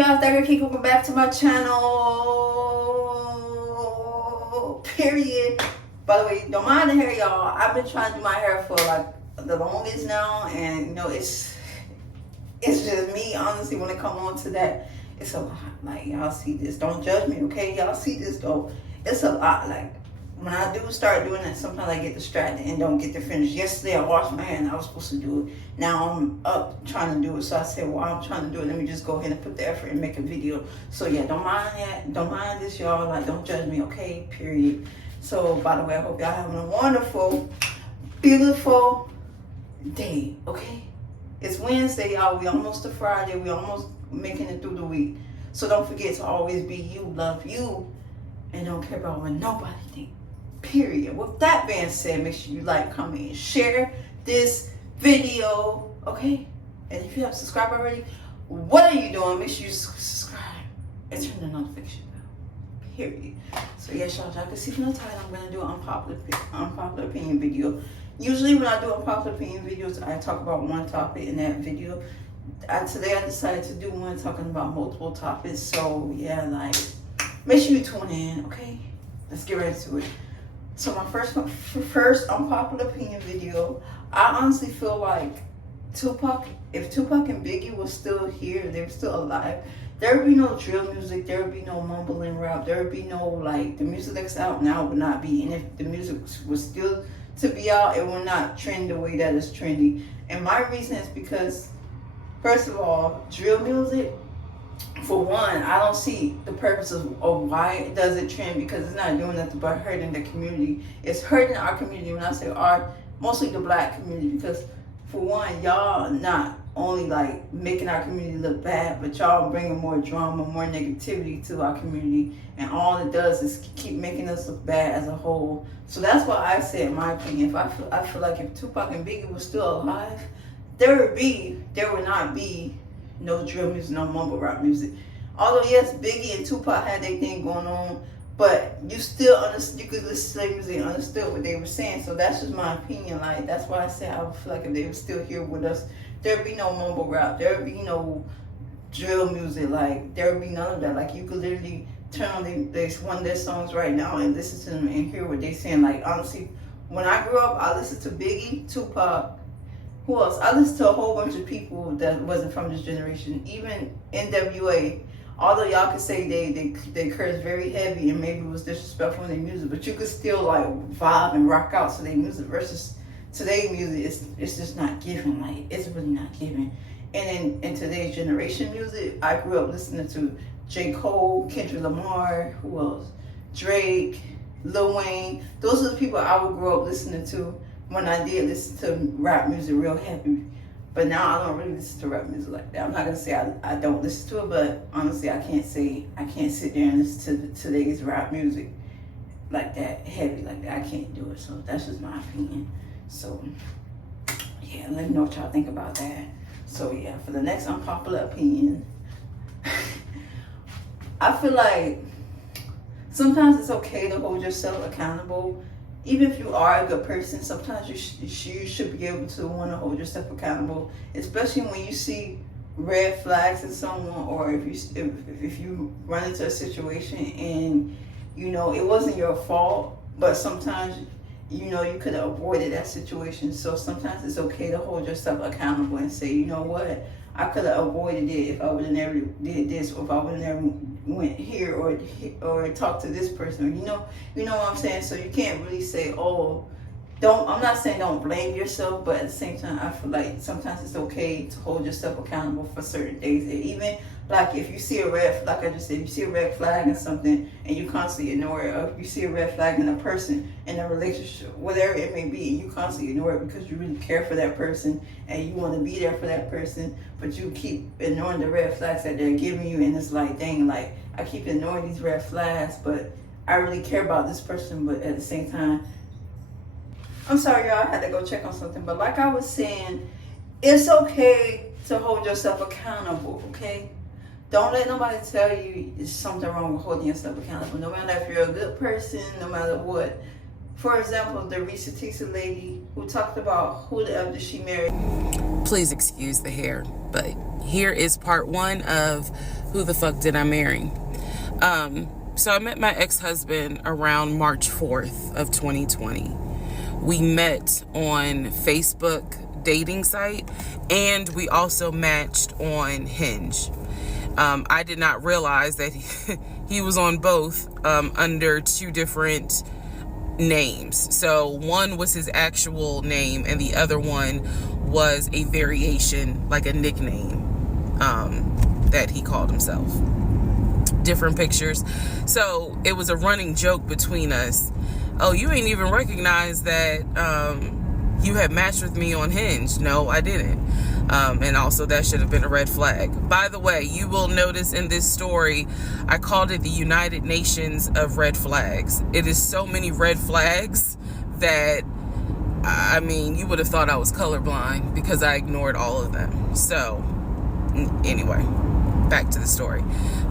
up, y'all? Thank you for coming back to my channel. Period. By the way, don't mind the hair, y'all. I've been trying to do my hair for like the longest now, and you know it's just me. Honestly, when it comes on to that, it's a lot. Like, y'all see this? Don't judge me, okay? Y'all see this though? It's a lot. Like, when I do start doing that, sometimes I get distracted and don't get to finish. Yesterday I washed my hair and I was supposed to do it. Now I'm up trying to do it. So I said, well, I'm trying to do it. Let me just go ahead and put the effort and make a video. So yeah, don't mind that. Don't mind this, y'all. Like, don't judge me, okay? Period. So, by the way, I hope y'all having a wonderful, beautiful day, okay? It's Wednesday, y'all. We almost to Friday. We almost making it through the week. So don't forget to always be you, love you, and don't care about what nobody thinks. Period. With that being said, make sure you like, comment, and share this video, okay? And if you haven't subscribed already, what are you doing? Make sure you subscribe and turn the notification bell. Period. So yes, y'all can see from the title, I'm gonna do an unpopular opinion video. Usually when I do unpopular opinion videos, I talk about one topic in that video. Today I decided to do one talking about multiple topics. So yeah, like, make sure you tune in, okay? Let's get right to it. So my first unpopular opinion video, I honestly feel like if Tupac and Biggie was still here, they were still alive, there would be no drill music, there would be no mumbling rap, there would be no, like, the music that's out now would not be. And if the music was still to be out, it would not trend the way that it's trendy. And my reason is because, first of all, drill music, for one, I don't see the purpose of why it doesn't trend, because it's not doing nothing but hurting the community. It's hurting our community. When I say our, mostly the black community, because for one, y'all not only like making our community look bad, but y'all bringing more drama, more negativity to our community, and all it does is keep making us look bad as a whole. So that's why I said, in my opinion, I feel like if Tupac and Biggie were still alive, there would not be no drill music, no mumble rap music. Although yes, Biggie and Tupac had their thing going on, but you still you could listen to their music and understood what they were saying. So that's just my opinion. Like, that's why I said I would feel like if they were still here with us, there'd be no mumble rap, there'd be no drill music, like there would be none of that. Like, you could literally turn on one of their songs right now and listen to them and hear what they saying. Like, honestly, when I grew up, I listened to Biggie, Tupac. Who else? I listened to a whole bunch of people that wasn't from this generation. Even NWA, although y'all could say they curse very heavy and maybe it was disrespectful in their music, but you could still like vibe and rock out to their music. Versus today's music, it's just not giving. Like, it's really not giving. And in today's generation music, I grew up listening to J. Cole, Kendrick Lamar, who else? Drake, Lil Wayne. Those are the people I would grow up listening to when I did listen to rap music real heavy. But now I don't really listen to rap music like that. I'm not gonna say I don't listen to it, but honestly, I can't sit there and listen to today's rap music like that, heavy like that. I can't do it. So that's just my opinion. So yeah, let me know what y'all think about that. So yeah, for the next unpopular opinion, I feel like sometimes it's okay to hold yourself accountable. Even if you are a good person, sometimes you should be able to want to hold yourself accountable, especially when you see red flags in someone, or if you run into a situation and you know it wasn't your fault, but sometimes you know you could have avoided that situation. So sometimes it's okay to hold yourself accountable and say, you know what, I could have avoided it if I would have never did this, or if I would have never went here or talked to this person. You know what I'm saying? So you can't really say, oh, I'm not saying don't blame yourself, but at the same time, I feel like sometimes it's okay to hold yourself accountable for certain things. And even like if you see a red, like I just said, if you see a red flag in something and you constantly ignore it, or if you see a red flag in a person, in a relationship, whatever it may be, and you constantly ignore it because you really care for that person and you want to be there for that person, but you keep ignoring the red flags that they're giving you, and it's like, dang, like I keep ignoring these red flags, but I really care about this person, but at the same time, I'm sorry, y'all, I had to go check on something. But like I was saying, it's okay to hold yourself accountable, okay? Don't let nobody tell you there's something wrong with holding yourself accountable. No matter if you're a good person, no matter what. For example, the Risa lady who talked about who the hell did she marry. Please excuse the hair, but here is part one of who the fuck did I marry. So I met my ex-husband around March 4th of 2020. We met on Facebook dating site, and we also matched on Hinge. I did not realize that he was on both under two different names. So one was his actual name and the other one was a variation, like a nickname that he called himself. Different pictures. So it was a running joke between us. Oh, you ain't even recognize that you had matched with me on Hinge. No, I didn't. And also that should have been a red flag. By the way, you will notice in this story, I called it the United Nations of red flags. It is so many red flags that, I mean, you would have thought I was colorblind because I ignored all of them. So anyway, back to the story.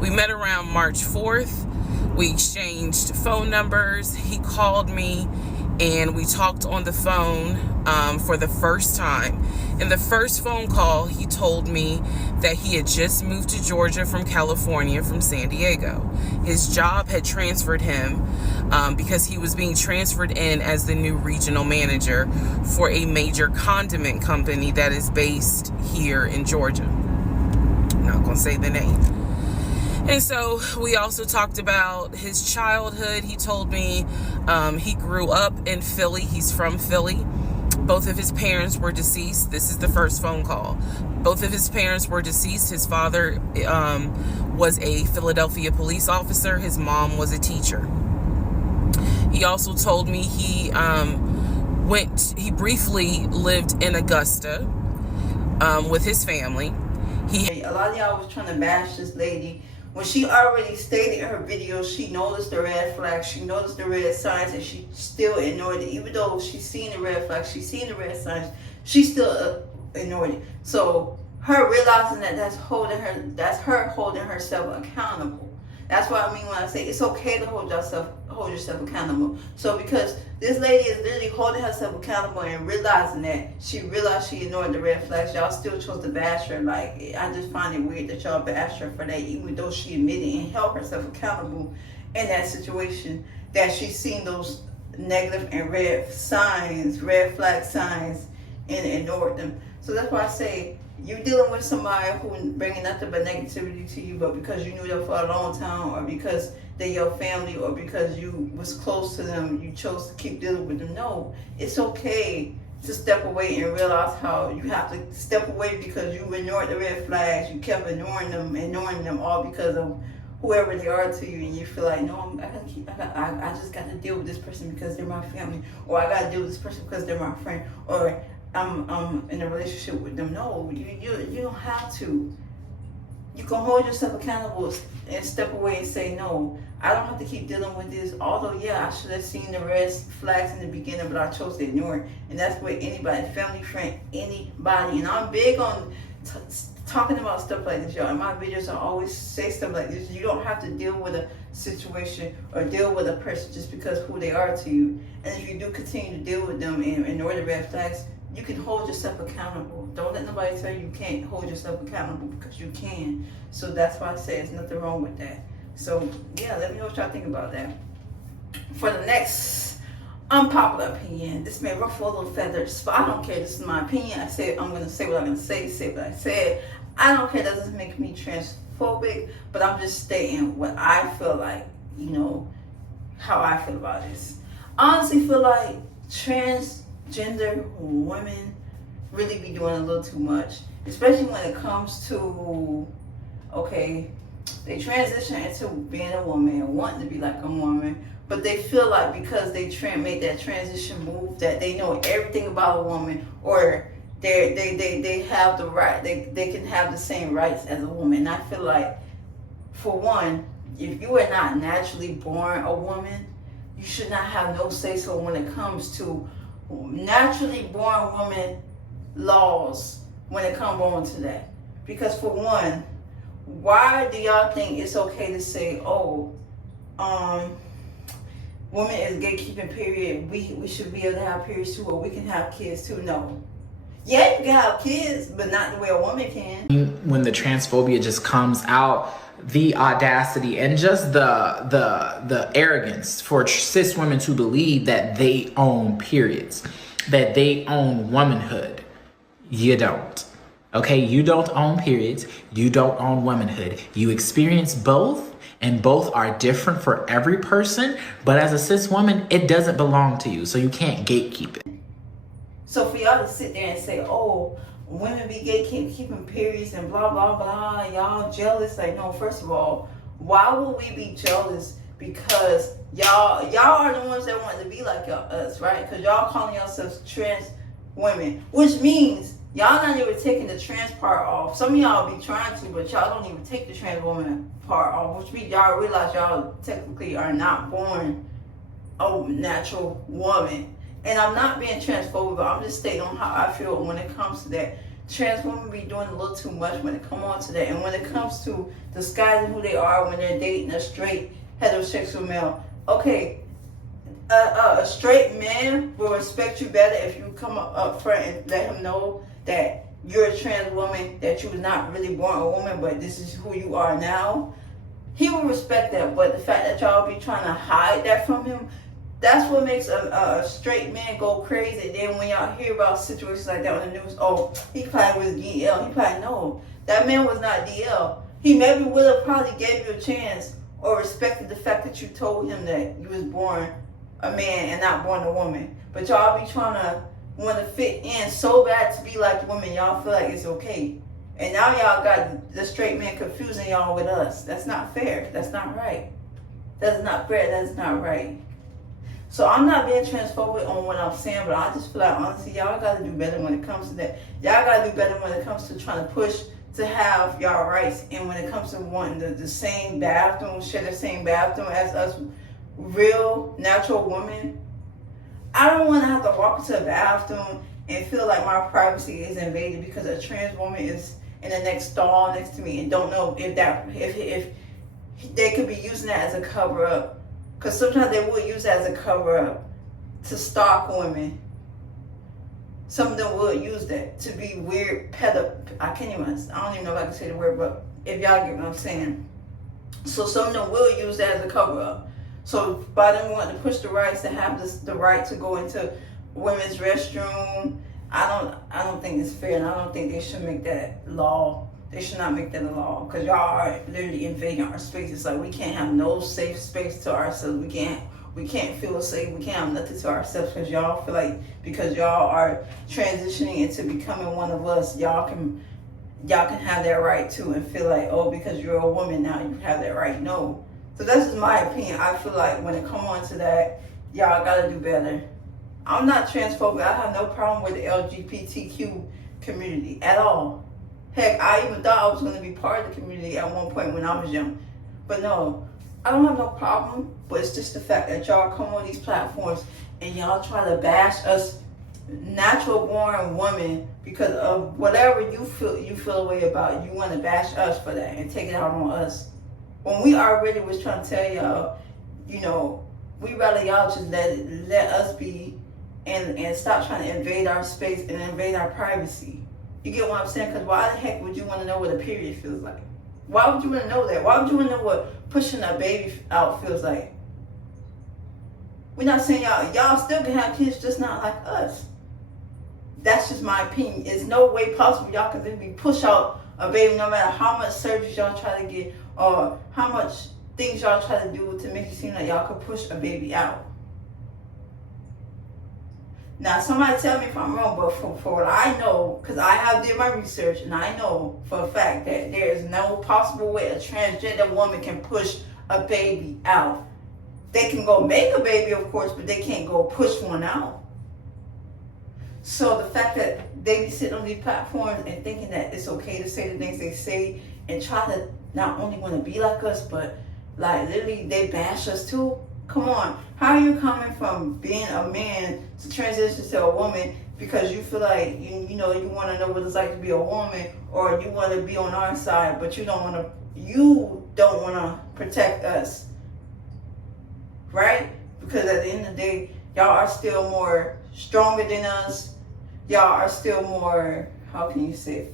We met around March 4th. We exchanged phone numbers. He called me and we talked on the phone for the first time. In the first phone call, he told me that he had just moved to Georgia from California, from San Diego. His job had transferred him because he was being transferred in as the new regional manager for a major condiment company that is based here in Georgia. I'm not going to say the name. And so we also talked about his childhood. He told me he grew up in Philly. He's from Philly. Both of his parents were deceased. This is the first phone call. Both of his parents were deceased. His father was a Philadelphia police officer. His mom was a teacher. He also told me he briefly lived in Augusta with his family. A lot of y'all was trying to bash this lady when she already stated in her video she noticed the red flags, she noticed the red signs, and she still ignored it. Even though she's seen the red flags, she's seen the red signs, she still ignored it. So her realizing that that's her holding herself accountable. That's what I mean when I say it's okay to hold yourself accountable. So because this lady is literally holding herself accountable and realizing that she realized she ignored the red flags, y'all still chose to bash her. Like, I just find it weird that y'all bashed her for that, even though she admitted and held herself accountable in that situation, that she's seen those negative and red flag signs, and ignored them. So that's why I say, you dealing with somebody who bringing nothing but negativity to you, but because you knew them for a long time, or because they're your family, or because you was close to them, you chose to keep dealing with them. No, it's okay to step away and realize how you have to step away because you ignored the red flags. You kept ignoring them all because of whoever they are to you, and you feel like, no, I just got to deal with this person because they're my family, or I got to deal with this person because they're my friend, or I'm in a relationship with them. No, you don't have to. You can hold yourself accountable and step away and say, no, I don't have to keep dealing with this. Although, yeah, I should have seen the red flags in the beginning, but I chose to ignore it. And that's with anybody, family, friend, anybody. And I'm big on talking about stuff like this, y'all. In my videos, I always say stuff like this. You don't have to deal with a situation or deal with a person just because who they are to you. And if you do continue to deal with them and ignore the red flags, you can hold yourself accountable. Don't let nobody tell you can't hold yourself accountable, because you can. So that's why I say there's nothing wrong with that. So yeah, let me know what y'all think about that. For the next unpopular opinion, this may ruffle a little feathers, but I don't care. This is my opinion. I'm going to say what I'm going to say what I said. I don't care. That doesn't make me transphobic, but I'm just stating what I feel like, how I feel about this. I honestly feel like transgender women really be doing a little too much, especially when it comes to, they transition into being a woman and wanting to be like a woman, but they feel like because they made that transition move that they know everything about a woman, or they have the right, they can have the same rights as a woman. And I feel like, for one, if you are not naturally born a woman, you should not have no say-so when it comes to naturally born women laws when it comes on to that. Because for one, why do y'all think it's okay to say, women is gatekeeping, period. We should be able to have periods too, or we can have kids too. No. Yeah, you can have kids, but not the way a woman can. When the transphobia just comes out, the audacity and just the arrogance for cis women to believe that they own periods, that they own womanhood. You don't. Okay, you don't own periods. You don't own womanhood. You experience both, and both are different for every person. But as a cis woman, it doesn't belong to you, so you can't gatekeep it. So for y'all to sit there and say, oh, women be gatekeeping periods and blah, blah, blah, y'all jealous. Like, no, first of all, why would we be jealous? Because y'all are the ones that want to be like us, right? Because y'all calling yourselves trans women, which means y'all not even taking the trans part off. Some of y'all be trying to, but y'all don't even take the trans woman part off, which means y'all realize y'all technically are not born a natural woman. And I'm not being transphobic, but I'm just stating on how I feel when it comes to that. Trans women be doing a little too much when it comes on to that. And when it comes to disguising who they are when they're dating a straight heterosexual male. Okay, a straight man will respect you better if you come up front and let him know that you're a trans woman, that you was not really born a woman, but this is who you are now. He will respect that. But the fact that y'all be trying to hide that from him, that's what makes a straight man go crazy. Then when y'all hear about situations like that on the news, oh, he probably was DL. He probably, no, that man was not DL. He maybe would have probably gave you a chance or respected the fact that you told him that you was born a man and not born a woman. But y'all be trying to want to fit in so bad to be like women, y'all feel like it's okay. And now y'all got the straight man confusing y'all with us. That's not fair. That's not right. That's not fair. That's not right. So I'm not being transphobic on what I'm saying, but I just feel like, honestly, y'all got to do better when it comes to that. Y'all got to do better when it comes to trying to push to have y'all rights. And when it comes to wanting the same bathroom, share the same bathroom as us real, natural women. I don't want to have to walk into a bathroom and feel like my privacy is invaded because a trans woman is in the next stall next to me and don't know if they could be using that as a cover-up. Because sometimes they will use that as a cover-up to stalk women. Some of them will use that to be weird I don't even know if I can say the word, but if y'all get what I'm saying. So some of them will use that as a cover-up. So by them wanting to push the rights to have the right to go into women's restroom, I don't think it's fair, and I don't think they should make that law. They should not make that a law, because y'all are literally invading our space. It's like we can't have no safe space to ourselves. We can't feel safe. We can't have nothing to ourselves because y'all feel like because y'all are transitioning into becoming one of us, y'all can have that right too and feel like, oh, because you're a woman now you have that right. No. So that's just my opinion. I feel like when it comes on to that, y'all gotta do better. I'm not transphobic. I have no problem with the LGBTQ community at all. Heck, I even thought I was going to be part of the community at one point when I was young. But no, I don't have no problem. But it's just the fact that y'all come on these platforms and y'all try to bash us natural born women because of whatever you feel a way about. You want to bash us for that and take it out on us. When we already was trying to tell y'all, we rather y'all just let us be and stop trying to invade our space and invade our privacy. You get what I'm saying? Because why the heck would you want to know what a period feels like? Why would you want to know that? Why would you want to know what pushing a baby out feels like? We're not saying y'all still can have kids, just not like us. That's just my opinion. It's no way possible y'all can literally push out a baby no matter how much surgery y'all try to get or how much things y'all try to do to make it seem like y'all could push a baby out. Now, somebody tell me if I'm wrong, but for what I know, because I have did my research, and I know for a fact that there is no possible way a transgender woman can push a baby out. They can go make a baby, of course, but they can't go push one out. So the fact that they be sitting on these platforms and thinking that it's okay to say the things they say and try to not only want to be like us, but like literally they bash us too. Come on, how are you coming from being a man to transition to a woman because you feel like you want to know what it's like to be a woman, or you want to be on our side, but you don't want to protect us, right? Because at the end of the day, y'all are still more stronger than us. Y'all are still more, how can you say,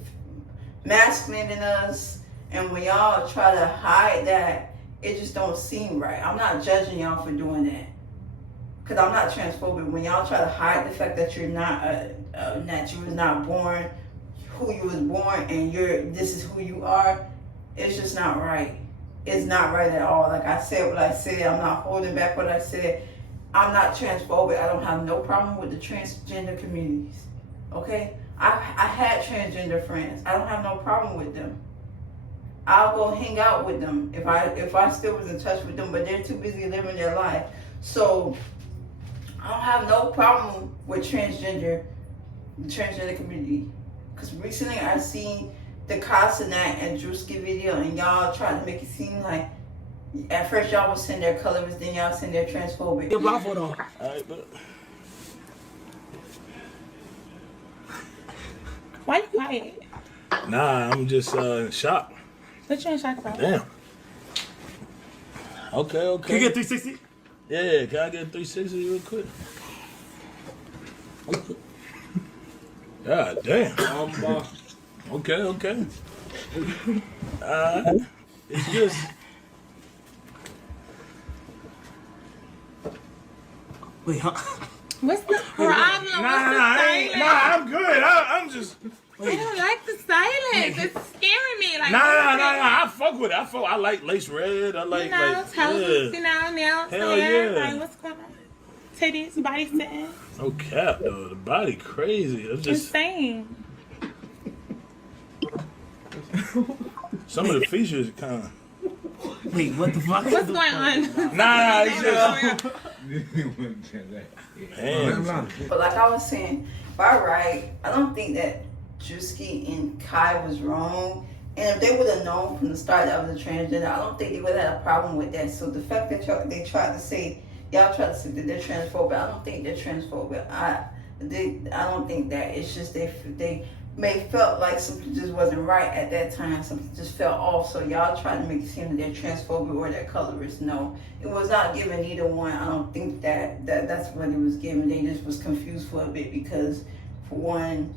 masculine than us. And when y'all try to hide that, it just don't seem right. I'm not judging y'all for doing that. Because I'm not transphobic. When y'all try to hide the fact that you're not, that you was not born who you was born and this is who you are, it's just not right. It's not right at all. Like I said what I said. I'm not holding back what I said. I'm not transphobic. I don't have no problem with the transgender communities. Okay? I had transgender friends. I don't have no problem with them. I'll go hang out with them if I still was in touch with them, but they're too busy living their life. So I don't have no problem with the transgender community. Because recently I seen the Kasanat and Drewski video, and y'all tried to make it seem like at first y'all was saying they're colorist, then y'all saying they're transphobic. Your black photo. Alright, but Why you quiet? nah, I'm just in shock. What you in shock about? Damn. Okay. Can you get 360? Yeah, can I get 360 real quick? God damn. Okay. It's just. Wait, huh? What's the problem? Nah, I'm good. I'm just. I don't like the silence. It's scaring me. Like, Nah. I fuck with it. I like lace red. I like, nails, Hell hair. yeah. Like, what's going on? Titties, body sitting. No cap, though. The body crazy. It's just. Insane. Some of the features kind of. Wait, what the fuck? What's going on? Nah, it's just. Damn. But like I was saying, by right, I don't think that Drewski and Kai was wrong. And if they would have known from the start that I was a transgender, I don't think they would have had a problem with that. So the fact that they tried to say, y'all tried to say that they're transphobic, I don't think they're transphobic. I don't think that. It's just they may felt like something just wasn't right at that time. Something just felt off. So y'all tried to make it seem that they're transphobic or they're colorist. No, it was not given either one. I don't think that's what it was given. They just was confused for a bit because, for one,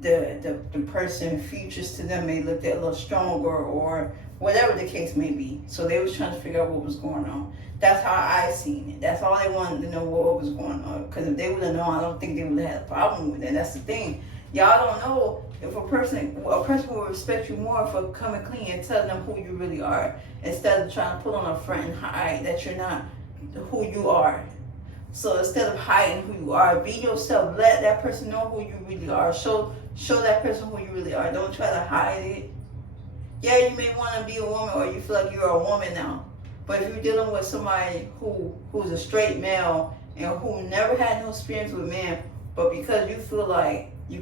the person features to them may look a little stronger or whatever the case may be. So they was trying to figure out what was going on. That's how I seen it. That's all they wanted to know, what was going on. Because if they would have known, I don't think they would have had a problem with it. That's the thing. Y'all don't know if a person will respect you more for coming clean and telling them who you really are instead of trying to put on a front and hide that you're not who you are. So instead of hiding who you are, be yourself. Let that person know who you really are. Show that person who you really are. Don't try to hide it. Yeah, you may want to be a woman or you feel like you're a woman now. But if you're dealing with somebody who's a straight male and who never had no experience with men, but because you feel like you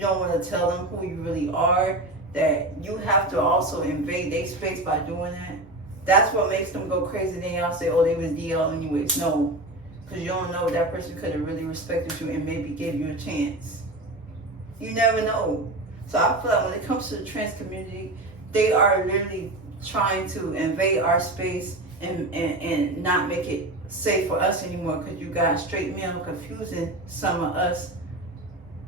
don't want to tell them who you really are, that you have to also invade their space by doing that. That's what makes them go crazy. Then y'all say, oh, they was DL anyways. No, because you don't know if that person could have really respected you and maybe gave you a chance. You never know. So I feel like when it comes to the trans community, they are literally trying to invade our space and not make it safe for us anymore, because you got straight men confusing some of us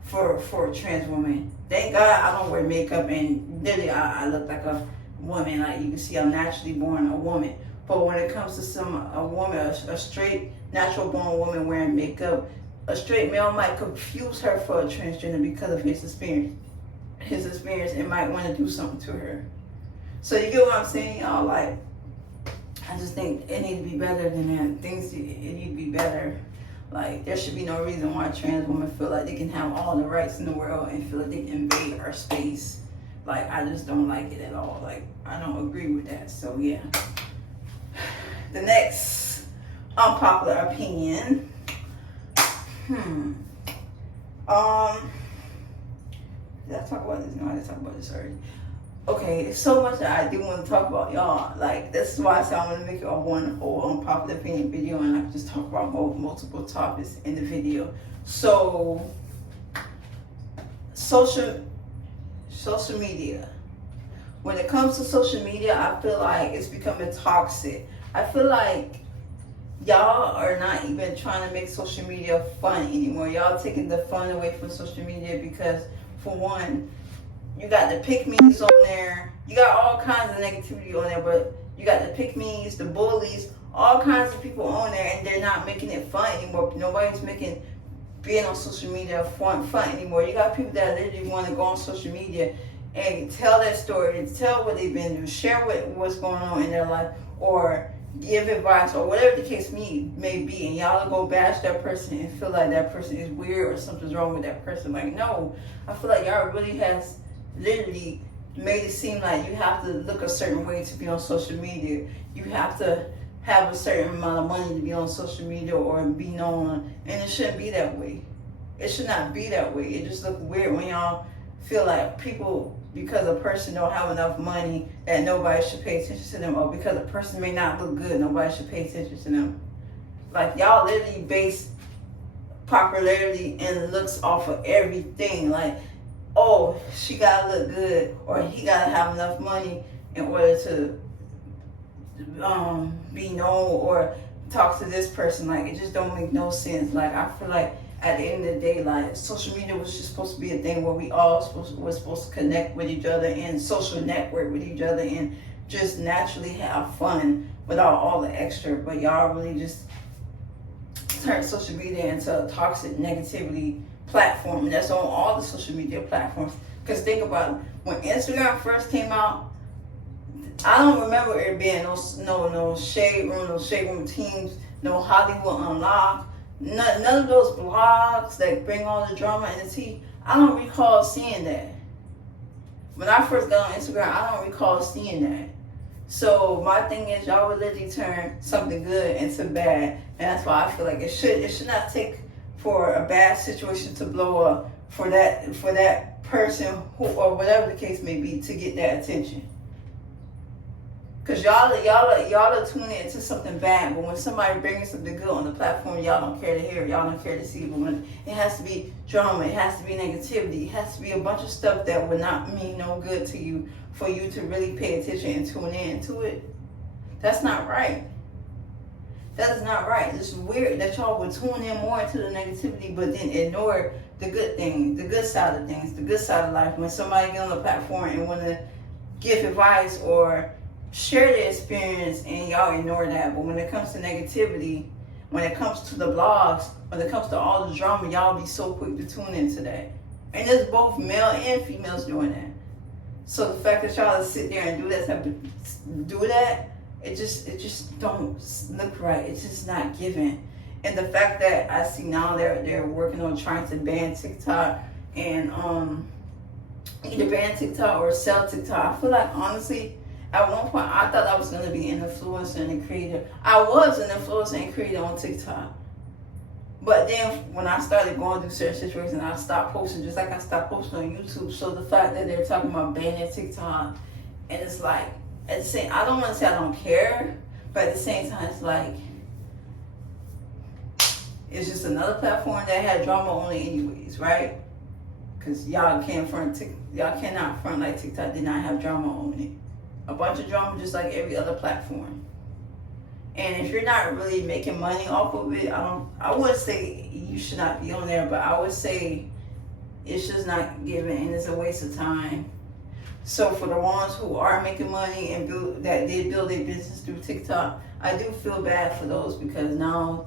for a trans woman. Thank God I don't wear makeup and literally I look like a woman. Like you can see, I'm naturally born a woman. But when it comes to a woman, a straight natural born woman wearing makeup, a straight male might confuse her for a transgender because of his experience. And might want to do something to her. So you get what I'm saying, y'all? Like, I just think it needs to be better than that. It need to be better. Like, there should be no reason why trans women feel like they can have all the rights in the world and feel like they can invade our space. Like, I just don't like it at all. Like, I don't agree with that. So, yeah. The next unpopular opinion. Did I talk about this? No, I didn't talk about this already. Okay, there's so much that I do want to talk about, y'all. Like, this is why I said I'm going to make it a one whole unpopular opinion video, and I can just talk about multiple topics in the video. So, social media. When it comes to social media, I feel like it's becoming toxic. I feel like y'all are not even trying to make social media fun anymore. Y'all taking the fun away from social media because, for one, you got the pick-me's on there. You got all kinds of negativity on there, but you got the pick-me's, the bullies, all kinds of people on there, and they're not making it fun anymore. Nobody's making being on social media fun anymore. You got people that literally want to go on social media and tell their story, tell what they've been through, share what's going on in their life, or give advice, or whatever the case may be, and y'all go bash that person and feel like that person is weird or something's wrong with that person. Like, no, I feel like y'all really has literally made it seem like you have to look a certain way to be on social media. You have to have a certain amount of money to be on social media or be known, and it shouldn't be that way. It should not be that way. It just looks weird when y'all feel like people, because a person don't have enough money, that nobody should pay attention to them, or because a person may not look good, nobody should pay attention to them. Like, y'all literally base popularity and looks off of everything. Like, oh, she gotta look good, or he gotta have enough money in order to be known or talk to this person. Like, it just don't make no sense. Like, I feel like at the end of the day, like, social media was just supposed to be a thing where we all were supposed to connect with each other and social network with each other and just naturally have fun without all the extra. But y'all really just turned social media into a toxic negativity platform, and that's on all the social media platforms. Because think about it, when Instagram first came out, I don't remember it being no shade room teams, no Hollywood Unlocked, none of those blogs that bring all the drama and the tea. I don't recall seeing that. When I first got on Instagram, I don't recall seeing that. So my thing is, y'all would literally turn something good into bad, and that's why I feel like it should not take for a bad situation to blow up for that person who, or whatever the case may be, to get that attention. Cause y'all are tuning into something bad, but when somebody brings something good on the platform, y'all don't care to hear it, y'all don't care to see it. But when it has to be drama, it has to be negativity, it has to be a bunch of stuff that would not mean no good to you for you to really pay attention and tune in to it. That's not right. That is not right. It's weird that y'all would tune in more into the negativity, but then ignore the good thing, the good side of things, the good side of life. When somebody get on the platform and want to give advice or share their experience, and y'all ignore that. But when it comes to negativity, when it comes to the blogs, when it comes to all the drama, y'all be so quick to tune into that. And there's both male and females doing that. So the fact that y'all sit there and do that, it just don't look right. It's just not given. And the fact that I see now they're working on trying to ban TikTok and either ban TikTok or sell TikTok. I feel like, honestly, at one point, I thought I was going to be an influencer and a creator. I was an influencer and creator on TikTok. But then when I started going through certain situations, I stopped posting, just like I stopped posting on YouTube. So the fact that they're talking about banning TikTok, and it's like, at the same, I don't want to say I don't care, but at the same time, it's like, it's just another platform that had drama on it anyways, right? Because y'all cannot front like TikTok did not have drama on it. A bunch of drama, just like every other platform. And if you're not really making money off of it, I wouldn't say you should not be on there, but I would say it's just not given, and it's a waste of time. So for the ones who are making money and build their business through TikTok, I do feel bad for those, because now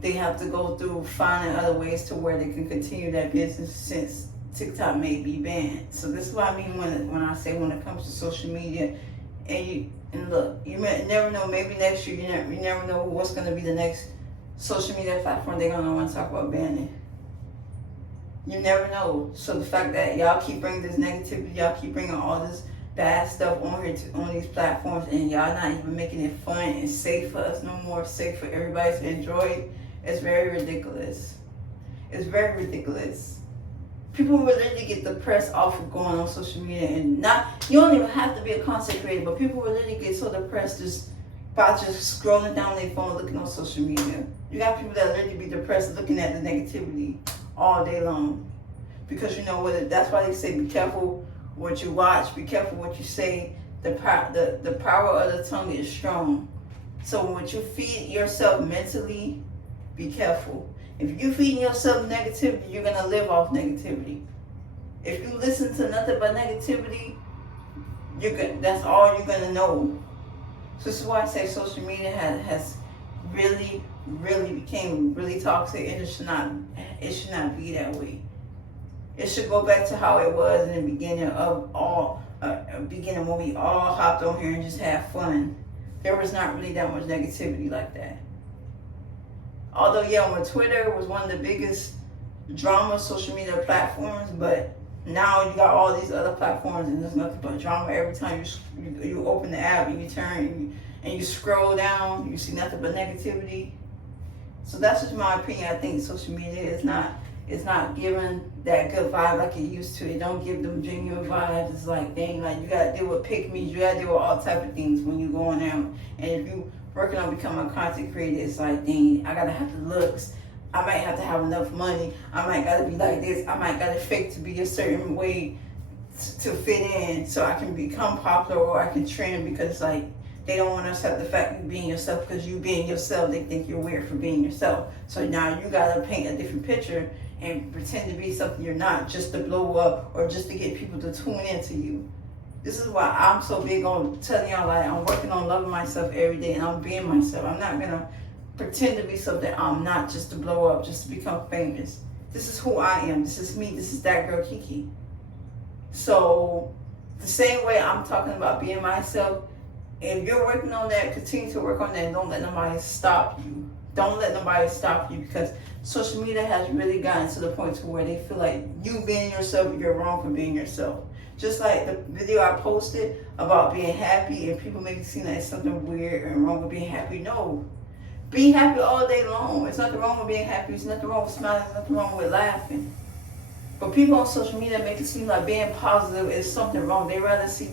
they have to go through finding other ways to where they can continue that business, since TikTok may be banned. So this is what I mean when I say, when it comes to social media, and look, you never know. Maybe next year, you never know what's going to be the next social media platform they're going to want to talk about banning. You never know. So the fact that y'all keep bringing this negativity, y'all keep bringing all this bad stuff on here on these platforms, and y'all not even making it fun and safe for us no more, safe for everybody to enjoy, it's very ridiculous. It's very ridiculous. People will literally get depressed off of going on social media, and you don't even have to be a content creator, but people will literally get so depressed just by just scrolling down their phone looking on social media. You got people that literally be depressed looking at the negativity all day long. Because you know what, that's why they say be careful what you watch, be careful what you say. The power of the tongue is strong. So when you feed yourself mentally, be careful. If you're feeding yourself negativity, you're gonna live off negativity. If you listen to nothing but negativity, that's all you're gonna know. So this is why I say social media has really became really toxic, and it should not be that way. It should go back to how it was in the beginning when we all hopped on here and just had fun. There was not really that much negativity like that. Although, yeah, when Twitter was one of the biggest drama social media platforms, but now you got all these other platforms and there's nothing but drama. Every time you open the app and you turn and you scroll down, you see nothing but negativity. So that's just my opinion. I think social media is not giving that good vibe like it used to. It don't give them genuine vibes. It's like, dang, like you gotta deal with pick-me's, you gotta deal with all type of things when you going out. And if you working on becoming a content creator, it's like, dang, I gotta have the looks. I might have to have enough money. I might gotta be like this. I might gotta fake to be a certain way to fit in so I can become popular or I can trend, because it's like they don't want to accept the fact you being yourself, because you being yourself, they think you're weird for being yourself. So now you gotta paint a different picture and pretend to be something you're not, just to blow up or just to get people to tune into you. This is why I'm so big on telling y'all, like, I'm working on loving myself every day and I'm being myself. I'm not gonna pretend to be something I'm not just to blow up, just to become famous. This is who I am. This is me. This is that girl Kiki. So the same way I'm talking about being myself, if you're working on that, continue to work on that, and don't let nobody stop you. Don't let nobody stop you, because social media has really gotten to the point to where they feel like you being yourself, you're wrong for being yourself. Just like the video I posted about being happy, and people make it seem like it's something weird and wrong with being happy. No. Be happy all day long. There's nothing wrong with being happy. There's nothing wrong with smiling. There's nothing wrong with laughing. But people on social media make it seem like being positive is something wrong. They rather see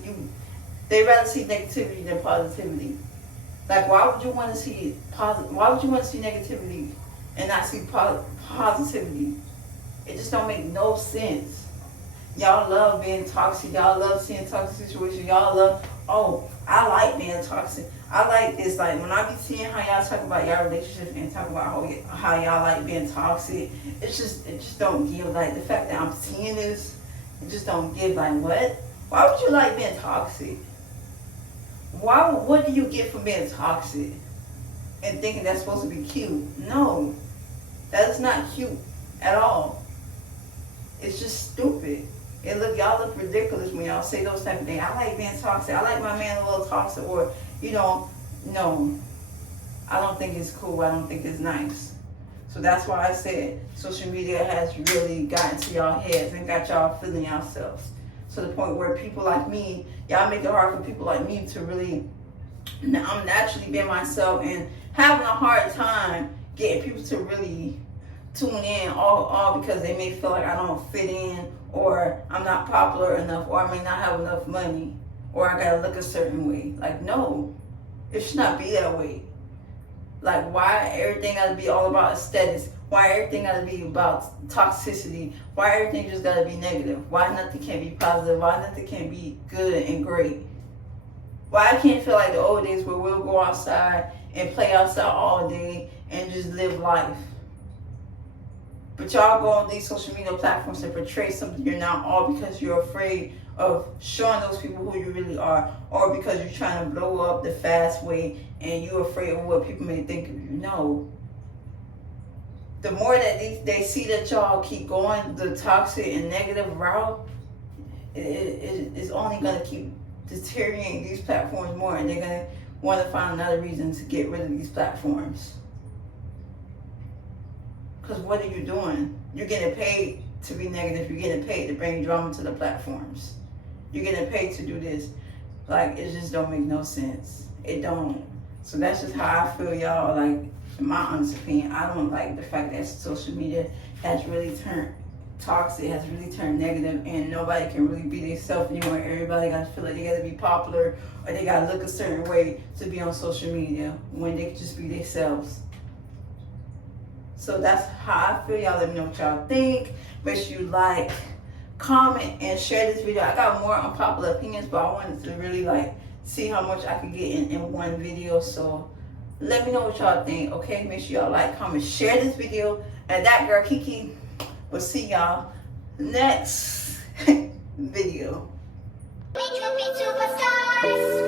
negativity than positivity. Like, why would you want to see Why would you want to see negativity and not see positivity? It just don't make no sense. Y'all love being toxic. Y'all love seeing toxic situations. Y'all love, oh, I like being toxic. I like this. Like, when I be seeing how y'all talk about y'all relationship and talk about how y'all like being toxic, it just don't give, like, the fact that I'm seeing this, it just don't give, like, what? Why would you like being toxic? What do you get from being toxic and thinking that's supposed to be cute? No, that is not cute at all. It's just stupid. Y'all look ridiculous when y'all say those type of things. I like being toxic. I like my man a little toxic, or, no. I don't think it's cool. I don't think it's nice. So that's why I said social media has really gotten to y'all heads and got y'all feeling yourselves. To the point where people like me, y'all make it hard for people like me to really, I'm naturally being myself and having a hard time getting people to really tune in, all because they may feel like I don't fit in, or I'm not popular enough, or I may not have enough money, or I gotta look a certain way. Like, no, it should not be that way. Like, why everything gotta be all about aesthetics? Why everything gotta be about toxicity? Why everything just gotta be negative? Why nothing can be positive? Why nothing can be good and great? Why I can't feel like the old days where we'll go outside and play outside all day and just live life? But y'all go on these social media platforms and portray something you're not, all because you're afraid of showing those people who you really are, or because you're trying to blow up the fast way and you're afraid of what people may think of you. No. The more that they see that y'all keep going the toxic and negative route, it's only going to keep deteriorating these platforms more, and they're going to want to find another reason to get rid of these platforms. Because what are you doing? You're getting paid to be negative. You're getting paid to bring drama to the platforms. You're getting paid to do this. Like, it just don't make no sense. It don't. So that's just how I feel, y'all. Like, in my honest opinion, I don't like the fact that social media has really turned toxic, has really turned negative, and nobody can really be themselves anymore. Everybody got to feel like they got to be popular, or they got to look a certain way to be on social media, when they can just be themselves. So that's how I feel. Y'all let me know what y'all think. Make sure you like, comment, and share this video. I got more unpopular opinions, but I wanted to really see how much I could get in one video. So Let me know what y'all think, okay? Make sure y'all like, comment, share this video. And that girl Kiki will see y'all next video. We could be superstars.